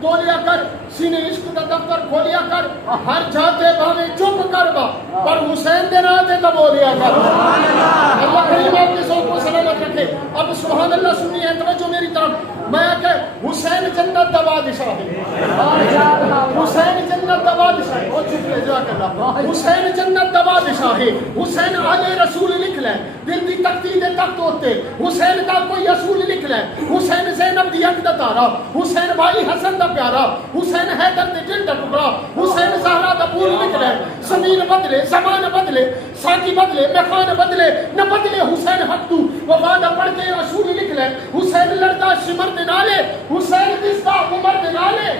تولیا کر سینے عشق دا دفتر کھولیا کر ہر جاتے بھاوے چپ کر با پر حسین دے راہ دے تبولیا کر اللہ کریم آپ کے سو کو سلامت رکھے اب سبحان اللہ سنی ہے توجہ میری طرف میں کہ حسین جنت دا بادشاہ ہے حسین جنت دا بادشاہ ہے بہت شکریہ جزاک اللہ حسین جنت دا بادشاہ ہے حسین آلے رسول لکھ لے دل دی تختی دے تخت ہوتے حسین کا کوئی اصول لکھ لے حسین زینب دی اک دا تارا حسین بھائی حسن دا پیارا حسین حیدر دے دل دا ٹکڑا حسین زہرا دا پھول لکھ لے زمین بدلے زمان بدلے ساکی بدلے میخان بدلے نہ بدلے حسین حق تو وفادہ پڑھ کے رسول لکھ لے حسین لڑتا شمر دے نالے حسین دستا عمر دے نالے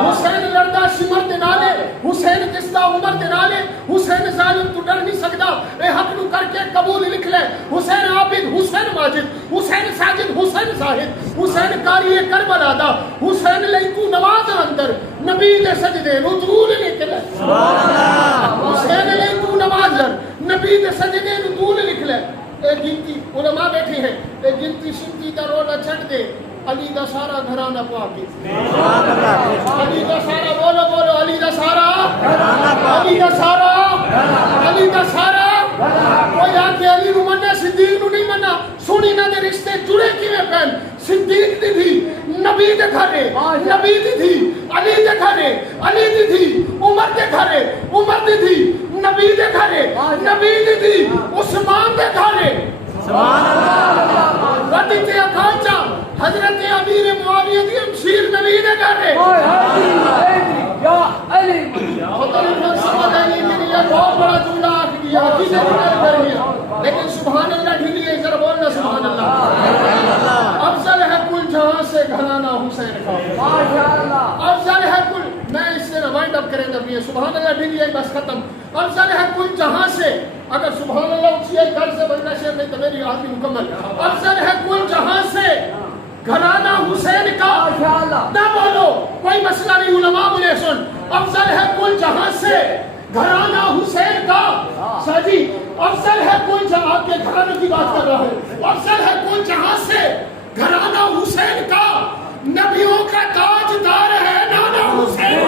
حسین لڑتا شمر دے نالے حسین دستا عمر دے نالے حسین ظالم تو ڈر نہیں سکتا اے حق نو کر کے قبول لکھ لے حسین عابد حسین ماجد حسین ساجد حسین زاہد حسین قاری کربلا دا حسین لئی تو نماز اندر نبی دے سجدے نزول لکھ لے حسین لئی تو نماز در نبی دے سجدے نزول لکھ لے اے گنتی علماء بیٹھے ہیں اے گنتی شنتی دا روڑا چھٹ دے علی دا سارا گھرانہ پاکی علی دا سارا بولو بولو علی دا سارا علی دا سارا علی دا سارا کوئی آکے علی نو مننا صدیق نو نہیں مننا سونی نہ دے رشتے جڑے کیویں پہن صدیق دی تھی نبی دے گھرے نبی دی تھی علی دے گھرے علی دی تھی عمر دے گھرے عمر دی تھی نبی دے گھرے نبی دی تھی عثمان دے گھرے سبحان اللہ رتی تے اکھانچا حضرت امیر معاویہ دی امشیر نبی دے گھرے یا علی خطر ابن سمد علی میں نے بہت بڑا جملہ آکھ دیا حقیقت کر گیا لیکن سبحان اللہ ڈھلی ہے ذرا بولنا سبحان اللہ افضل ہے کل جہاں سے گھرانہ حسین کا افضل ہے کل میں اس سے وائنڈ اپ کریں دبی ہے سبحان اللہ ڈھلی ہے بس ختم افضل ہے کل جہاں سے اگر سبحان اللہ اچھی ہے گھر سے بننا شہر نہیں تو میری آدمی مکمل افضل ہے کل جہاں سے گھرانہ حسین کا نہ بولو کوئی مسئلہ نہیں علماء بولے سن افضل ہے کل جہاں سے گھرانہ حسین کا ساجی افضل ہے کل جہاں آپ کے گھرانوں کی بات کر رہا ہوں افضل ہے کل جہاں سے گھرانہ حسین کا نبیوں کا تاجدار ہے نانا حسین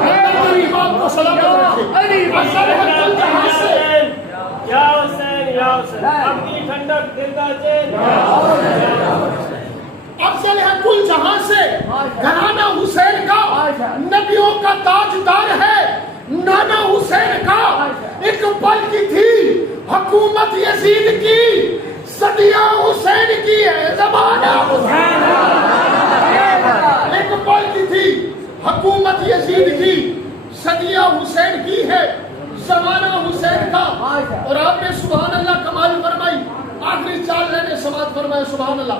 میری بات کو سلامت رکھے افضل ہے کل جہاں سے یا حسین یا حسین اپنی ٹھنڈک دل کا چین افضل ہے کل جہاں سے گھرانہ حسین کا نبیوں کا تاجدار ہے نانا حسین کا ایک پل کی تھی حکومت یزید کی صدیاں حسین کی ہے زمانہ حسین ایک پل کی تھی حکومت یزید کی صدیاں حسین کی ہے زمانہ حسین کا اور آپ نے سبحان اللہ کمال فرمائی آخری چال لینے سماعت فرمائے سبحان اللہ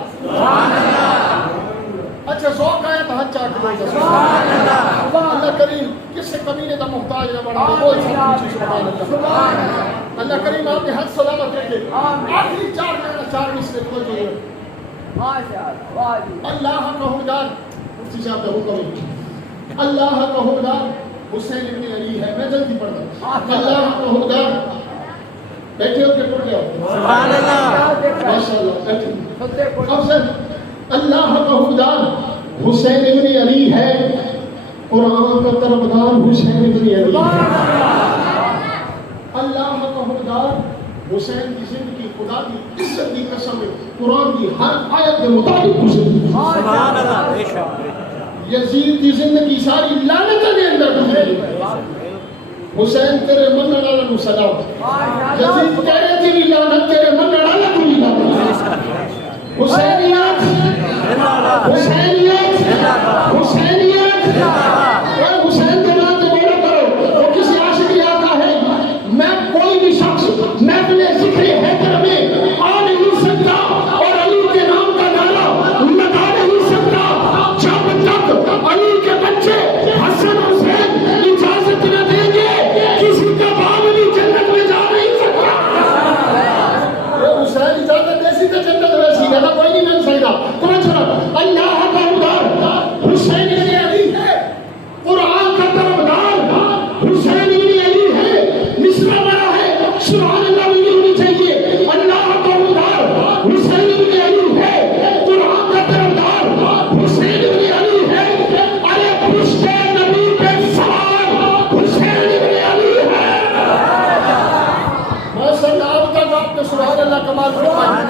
اچھا ذوق آیا تو ہاتھ چاک لے سبحان اللہ کریم کس سے کمینے دا محتاج نہ بڑھا بول سبحان اللہ اللہ کریم آپ نے حد سلامت رکھے آخری چار لینا چار میں سے توجہ اللہ کا حکمدار مفتی صاحب کا حکم اللہ کا حکمدار حسین ابن علی ہے میں جلدی پڑھ رہا ہوں اللہ کا حکمدار بیٹھے ہو کے پڑھ لے سبحان اللہ ماشاءاللہ افضل اللہ کا حکمدار حسین ابن علی ہے قرآن کا طرفدار حسین ابن علی اللہ کا حکمدار حسین کی زندگی خدا کی عزت کی قسم قرآن کی ہر آیت کے مطابق حسین سبحان اللہ بے شک یزید کی زندگی ساری لعنت کے اندر گزری حسین تیرے من والا نو سلام یزید تیرے دی لعنت تیرے من والا کو لعنت حسینیت حسینیت حسینیت اے حسین کے نام سے بولو کرو وہ کسی عاشق کی آتا ہے میں کوئی بھی شخص میں اپنے ذکر حیدر میں آ نہیں سکتا اور علی کے نام کا نعرہ لگا نہیں سکتا جب تک علی کے بچے حسن حسین اجازت نہ دیں گے کسی کا باب بھی جنت میں جا نہیں سکتا نماز فرمائے